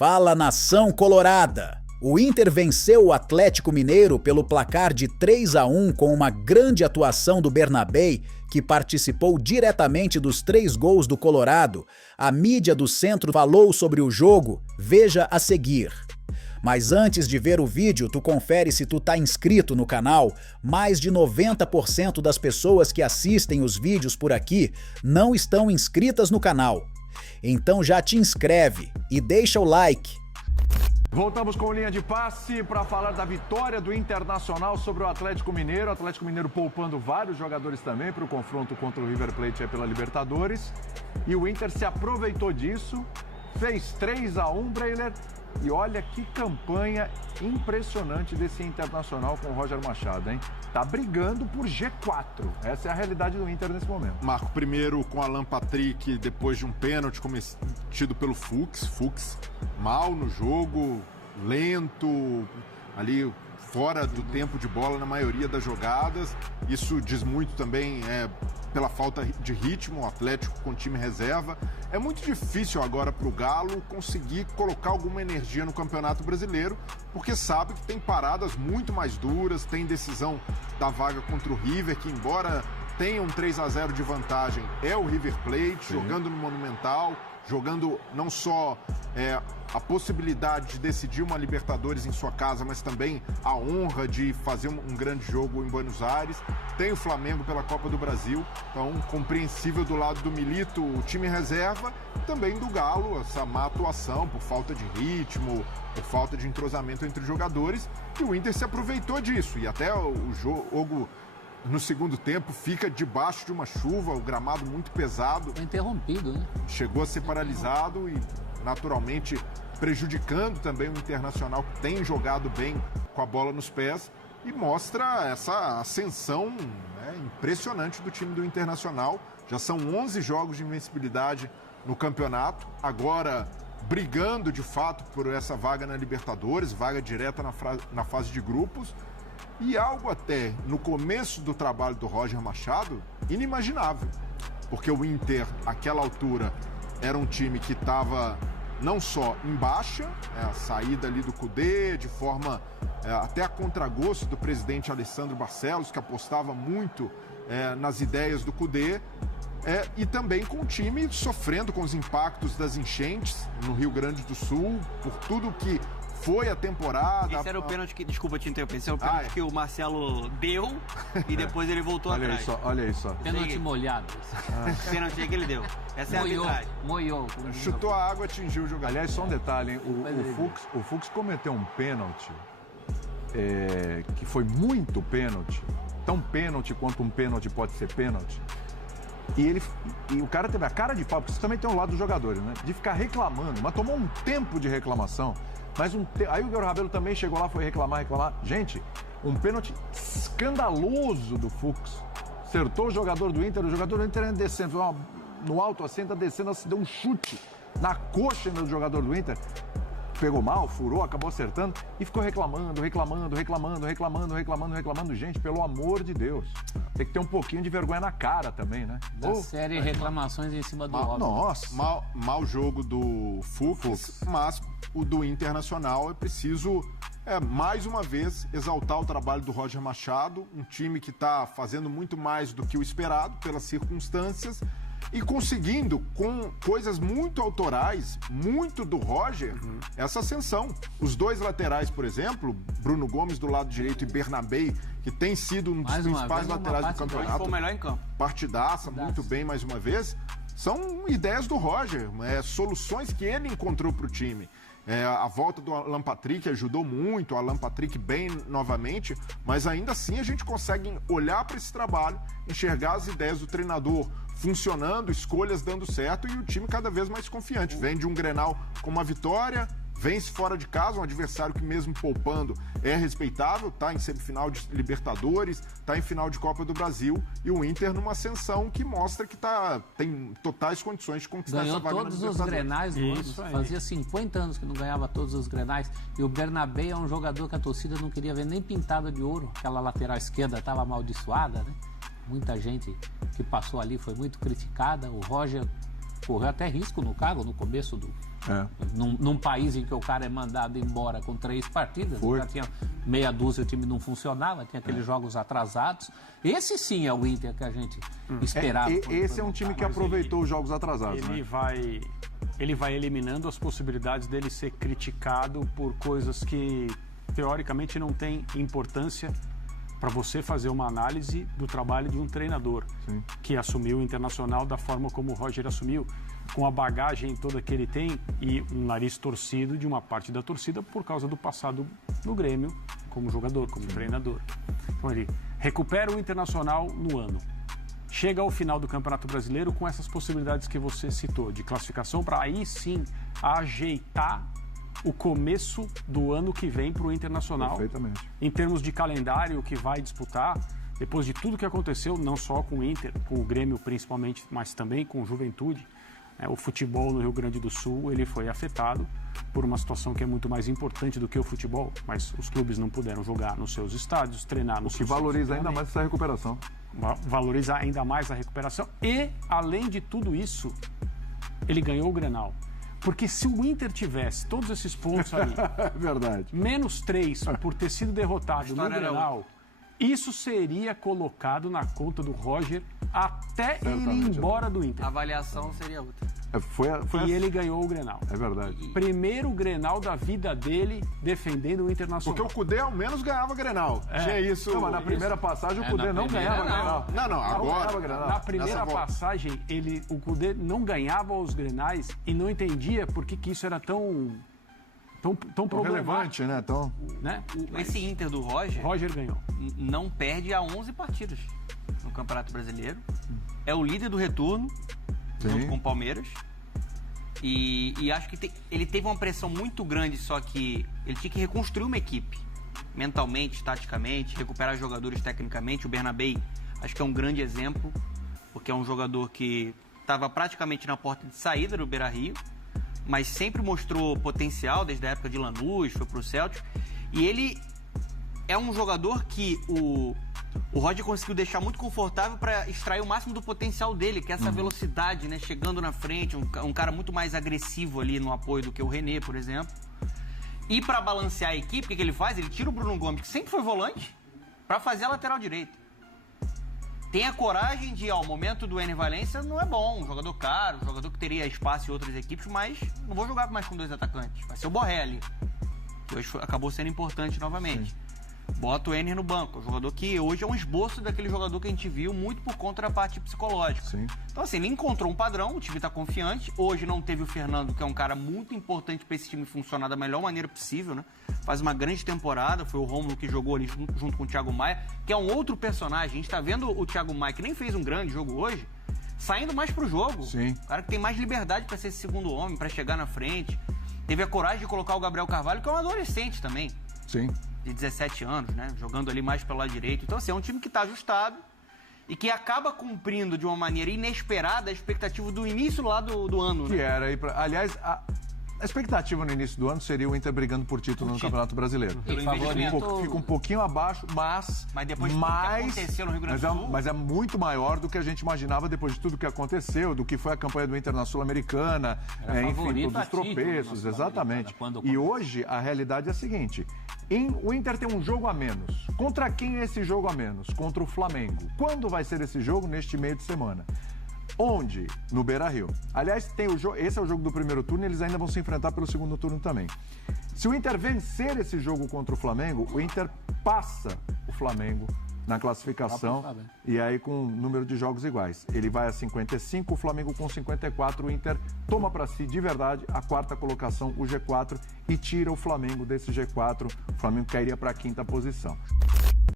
Fala, nação colorada! O Inter venceu o Atlético Mineiro pelo placar de 3-1 com uma grande atuação do Bernabei, que participou diretamente dos 3 gols do Colorado. A mídia do centro falou sobre o jogo, veja a seguir. Mas antes de ver o vídeo, tu confere se tu tá inscrito no canal. Mais de 90% das pessoas que assistem os vídeos por aqui não estão inscritas no canal. Então já te inscreve e deixa o like. Voltamos com linha de passe para falar da vitória do Internacional sobre o Atlético Mineiro. O Atlético Mineiro poupando vários jogadores também para o confronto contra o River Plate pela Libertadores. E o Inter se aproveitou disso, fez 3-1, Breiler. E olha que campanha impressionante desse Internacional com o Roger Machado, hein? Tá brigando por G4. Essa é a realidade do Inter nesse momento. Marco, primeiro com Alan Patrick, depois de um pênalti cometido pelo Fuchs. Fuchs mal no jogo, lento, ali fora do tempo de bola na maioria das jogadas. Isso diz muito também pela falta de ritmo, o Atlético com time reserva. É muito difícil agora para o Galo conseguir colocar alguma energia no Campeonato Brasileiro, porque sabe que tem paradas muito mais duras, tem decisão da vaga contra o River, que embora tenha um 3-0 de vantagem, é o River Plate, jogando no Monumental, jogando não só a possibilidade de decidir uma Libertadores em sua casa, mas também a honra de fazer um grande jogo em Buenos Aires. Tem o Flamengo pela Copa do Brasil, então compreensível do lado do Milito, o time reserva, e também do Galo, essa má atuação por falta de ritmo, por falta de entrosamento entre os jogadores, e o Inter se aproveitou disso, e até o jogo no segundo tempo fica debaixo de uma chuva, o gramado muito pesado. Foi interrompido, né? Chegou a ser paralisado e, naturalmente, prejudicando também o Internacional, que tem jogado bem com a bola nos pés, e mostra essa ascensão impressionante do time do Internacional. Já são 11 jogos de invencibilidade no campeonato, agora brigando de fato por essa vaga na Libertadores, vaga direta na fase de grupos. E algo até no começo do trabalho do Roger Machado, inimaginável. Porque o Inter, àquela altura, era um time que estava não só em baixa, a saída ali do Kudê, de forma até a contragosto do presidente Alessandro Barcelos, que apostava muito nas ideias do Kudê, e também com o time sofrendo com os impactos das enchentes no Rio Grande do Sul, por tudo que foi a temporada. Esse era o pênalti que, desculpa te interromper, esse era o pênalti que o Marcelo deu e depois ele voltou atrás. Olha aí só. Pênalti molhado. Pênalti que ele deu. Essa é a arbitragem. Moiou. Chutou a água, atingiu o jogador. Aliás, só um detalhe, hein? O Fuchs cometeu um pênalti que foi muito pênalti, tão pênalti quanto um pênalti pode ser pênalti. E o cara teve a cara de pau, porque isso também tem um lado dos jogadores, né? De ficar reclamando, mas tomou um tempo de reclamação. Mas aí o Guilherme Rabelo também chegou lá, foi reclamar. Gente, um pênalti escandaloso do Fuchs. Acertou o jogador do Inter ainda descendo, no alto assim, tá descendo, deu um chute na coxa do jogador do Inter. Pegou mal, furou, acabou acertando e ficou reclamando. Gente, pelo amor de Deus. Tem que ter um pouquinho de vergonha na cara também, né? Da série reclamações em cima do óbvio. Nossa, mau jogo do Fuchs, mas o do Internacional é preciso, mais uma vez, exaltar o trabalho do Roger Machado, um time que está fazendo muito mais do que o esperado pelas circunstâncias, e conseguindo, com coisas muito autorais, muito do Roger, essa ascensão. Os 2 laterais, por exemplo, Bruno Gomes do lado direito e Bernabei, que tem sido um dos principais laterais do campeonato. Foi o melhor em campo. Partidaça, muito bem mais uma vez. São ideias do Roger, soluções que ele encontrou para o time. A volta do Alan Patrick ajudou muito, o Alan Patrick bem novamente, mas ainda assim a gente consegue olhar para esse trabalho, enxergar as ideias do treinador funcionando, escolhas dando certo e o time cada vez mais confiante. Vem de um Grenal com uma vitória, vence fora de casa, um adversário que mesmo poupando é respeitável, está em semifinal de Libertadores, está em final de Copa do Brasil, e o Inter numa ascensão que mostra que tem totais condições de conquistar essa vaga na Libertadores. Ganhou todos os Grenais do ano, fazia 50 anos que não ganhava todos os Grenais, e o Bernabei é um jogador que a torcida não queria ver nem pintada de ouro, aquela lateral esquerda estava amaldiçoada, né? Muita gente que passou ali foi muito criticada, o Roger correu até risco no cargo no começo do... Num país em que o cara é mandado embora com 3 partidas, já tinha meia dúzia, o time não funcionava, tinha aqueles jogos atrasados. Esse sim é o Inter que a gente esperava. Esse é um time que aproveitou os jogos atrasados, Ele vai eliminando as possibilidades dele ser criticado por coisas que, teoricamente, não têm importância para você fazer uma análise do trabalho de um treinador que assumiu o Internacional da forma como o Roger assumiu, com a bagagem toda que ele tem e um nariz torcido de uma parte da torcida por causa do passado no Grêmio, como jogador, como treinador. Então ele recupera o Internacional no ano. Chega ao final do Campeonato Brasileiro com essas possibilidades que você citou, de classificação, para aí sim ajeitar o começo do ano que vem para o Internacional. Perfeitamente. Em termos de calendário que vai disputar, depois de tudo que aconteceu, não só com o Inter, com o Grêmio principalmente, mas também com o Juventude, o futebol no Rio Grande do Sul ele foi afetado por uma situação que é muito mais importante do que o futebol, mas os clubes não puderam jogar nos seus estádios, treinar nos seus... O que valoriza ainda mais essa recuperação. Valorizar ainda mais a recuperação e, além de tudo isso, ele ganhou o Grenal. Porque se o Inter tivesse todos esses pontos ali, verdade, menos 3 por ter sido derrotado no Grenal, isso seria colocado na conta do Roger até ele ir embora do Inter. A avaliação seria outra. E ele ganhou o Grenal. É verdade. Primeiro Grenal da vida dele defendendo o Internacional. Porque o Cudê ao menos ganhava Grenal. Tinha isso. Não, mas na primeira passagem o Cudê não ganhava Grenal. Não, agora. Na primeira passagem, o Cudê não ganhava os Grenais e não entendia por que isso era tão relevante, né? Esse Inter do Roger ganhou. Não perde há 11 partidas no Campeonato Brasileiro. É o líder do retorno, junto com o Palmeiras. E acho que ele teve uma pressão muito grande, só que ele tinha que reconstruir uma equipe. Mentalmente, taticamente, recuperar jogadores tecnicamente. O Bernabé, acho que é um grande exemplo, porque é um jogador que estava praticamente na porta de saída do Beira-Rio, mas sempre mostrou potencial desde a época de Lanús, foi pro Celtic. E ele é um jogador que o Roger conseguiu deixar muito confortável para extrair o máximo do potencial dele, que é essa velocidade, né? Chegando na frente, um cara muito mais agressivo ali no apoio do que o René, por exemplo. E para balancear a equipe, o que ele faz? Ele tira o Bruno Gomes, que sempre foi volante, para fazer a lateral direita. Tem a coragem de, o momento do Ener Valencia não é bom, um jogador caro, um jogador que teria espaço em outras equipes, mas não vou jogar mais com 2 atacantes. Vai ser o Borrelli, que hoje acabou sendo importante novamente. Bota o Ener no banco, um jogador que hoje é um esboço daquele jogador que a gente viu muito por conta da parte psicológica. Então assim, ele encontrou um padrão, o time está confiante. Hoje não teve o Fernando, que é um cara muito importante para esse time funcionar da melhor maneira possível, né? Faz uma grande temporada, foi o Rômulo que jogou ali junto com o Thiago Maia, que é um outro personagem. A gente está vendo o Thiago Maia, que nem fez um grande jogo hoje, saindo mais pro jogo. O cara que tem mais liberdade para ser esse segundo homem, para chegar na frente. Teve a coragem de colocar o Gabriel Carvalho, que é um adolescente também. De 17 anos, né? Jogando ali mais pelo lado direito. Então, assim, é um time que está ajustado e que acaba cumprindo de uma maneira inesperada a expectativa do início lá do ano. Que era aí pra... Aliás, a expectativa no início do ano seria o Inter brigando por título no Campeonato Brasileiro. Fica um pouquinho abaixo, mas depois de tudo que aconteceu no Rio Grande do Sul. Mas é muito maior do que a gente imaginava depois de tudo que aconteceu, do que foi a campanha do Inter na Sul-Americana, enfim, todos os tropeços, exatamente. E hoje a realidade é a seguinte: o Inter tem um jogo a menos. Contra quem é esse jogo a menos? Contra o Flamengo. Quando vai ser esse jogo? Neste meio de semana. Onde? No Beira-Rio. Aliás, esse é o jogo do primeiro turno e eles ainda vão se enfrentar pelo segundo turno também. Se o Inter vencer esse jogo contra o Flamengo, o Inter passa o Flamengo na classificação e aí com um número de jogos iguais. Ele vai a 55, o Flamengo com 54, o Inter toma para si de verdade a 4ª colocação, o G4, e tira o Flamengo desse G4. O Flamengo cairia para a 5ª posição.